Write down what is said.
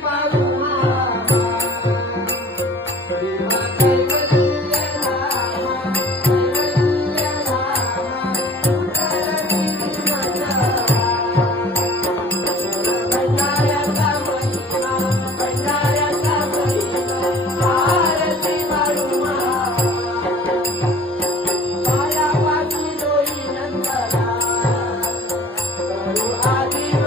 Bye. Hallelujah.